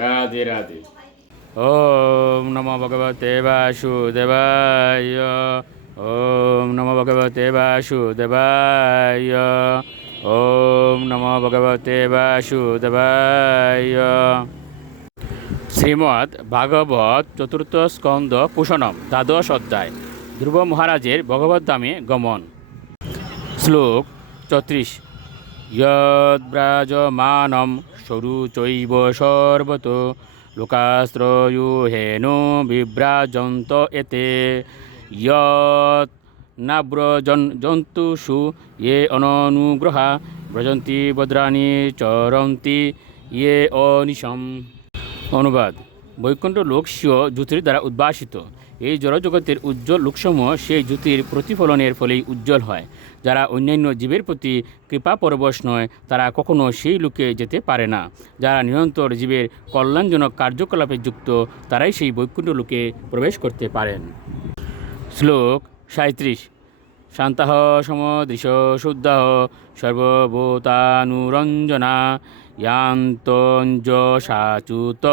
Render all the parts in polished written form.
রাধে রাধে। ওম নমো ভগবতে বাসুদেবায়। ওম নমো ভগবতে বাসুদেবায়। ওম নমো ভগবতে বাসুদেবায়। শ্রীমদ্ ভাগবত চতুর্থ স্কন্দ পুষণম দ্বাদশ অধ্যায় ধ্রুব মহারাজের ভগবদ্ধামে গমন। শ্লোক 34। यद्व्राजमानं स्वरुचैव सर्वतो लोकाश्रयुहेनो विव्राजन्त एते यत् नाव्रजन् जन्तुषु ये अननुग्रहा व्रजन्ति भद्राणि चरन्ति ये अनिशम्। অনুবাদ: বৈকুণ্ঠ লোক স্বীয় জ্যোতির দ্বারা উদ্ভাসিত। এই জড়জগতের উজ্জ্বল লোকসমূহ সেই জ্যোতির প্রতিফলনের ফলেই উজ্জ্বল হয়। যারা অন্যান্য জীবের প্রতি কৃপাপরবশ নয় তারা কখনো সেই লোকে যেতে পারে না। যারা নিরন্তর জীবের কল্যাণজনক কার্যকলাপে যুক্ত তারাই সেই বৈকুণ্ঠ লোকে প্রবেশ করতে পারেন। শ্লোক 37। শান্তঃ সমদৃশ শুদ্ধঃ সর্বভূতানুরঞ্জনা यान्तञ्जसाच्युत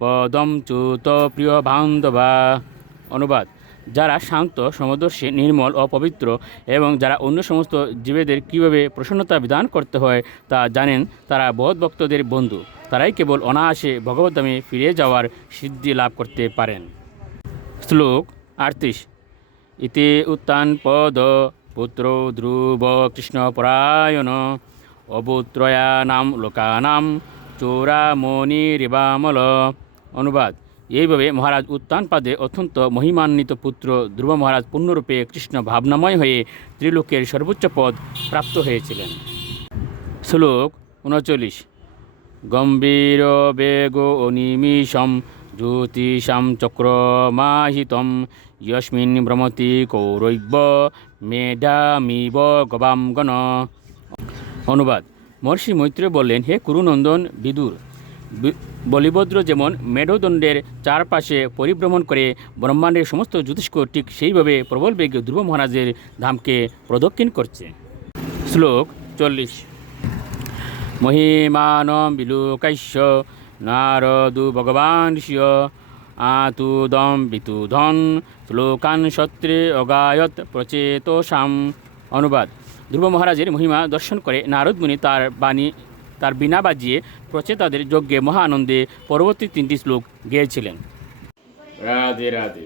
পদম চ্যুত প্রিয় বান্ধবা। অনুবাদ: যারা শান্ত, সমদর্শী, নির্মল ও পবিত্র এবং যারা অন্য সমস্ত জীবেদের কীভাবে প্রসন্নতা বিধান করতে হয় তা জানেন তারা বৌদ্ধ ভক্তদের বন্ধু। তারাই কেবল অনায়াসে ভগবদ্ধামে ফিরে যাওয়ার সিদ্ধি লাভ করতে পারেন। শ্লোক 38। ইতি উত্থানপদ পুত্র ধ্রুব কৃষ্ণপরায়ণ অপুত্রয়ানাম লোকানাম চূড়ামণিরিবামল। অনুবাদ: এইভাবে মহারাজ উত্থানপাদে অত্যন্ত মহিমান্বিত পুত্র ধ্রুব মহারাজ পূর্ণরূপে কৃষ্ণ ভাবনাময় হয়ে ত্রিলোকের সর্বোচ্চ পদ প্রাপ্ত হয়েছিলেন। শ্লোক 39। গম্ভীর বেগ অনিমিষম জ্যোতিষাম চক্রমাহিতম যস্মিন ভ্রমতি কৌরব্য মেধামিব গবামগণ। অনুবাদ: মহর্ষি মৈত্রেয় বললেন, হে কুরুনন্দন বিদুর, বলিভদ্র যেমন মেঢদণ্ডের চারপাশে পরিভ্রমণ করে ব্রহ্মাণ্ডের সমস্ত জ্যোতিষ্ক ঠিক সেইভাবে প্রবল বেগে ধ্রুব মহারাজের ধামকে প্রদক্ষিণ করছে। শ্লোক 40। মহিমানম বিলোকাস্য নারদু ভগবান ঋষিয় আতুদম বিতুধন শ্লোকান সত্রে অগায়ত প্রচেতসাম। অনুবাদ: ধ্রুব মহারাজের মহিমা দর্শন করে নারদ মুনি তার বীণা বাজিয়ে প্রচেতাদের যজ্ঞে মহা আনন্দে পরবর্তী 3টি শ্লোক গেয়েছিলেন। রাধে রাধে।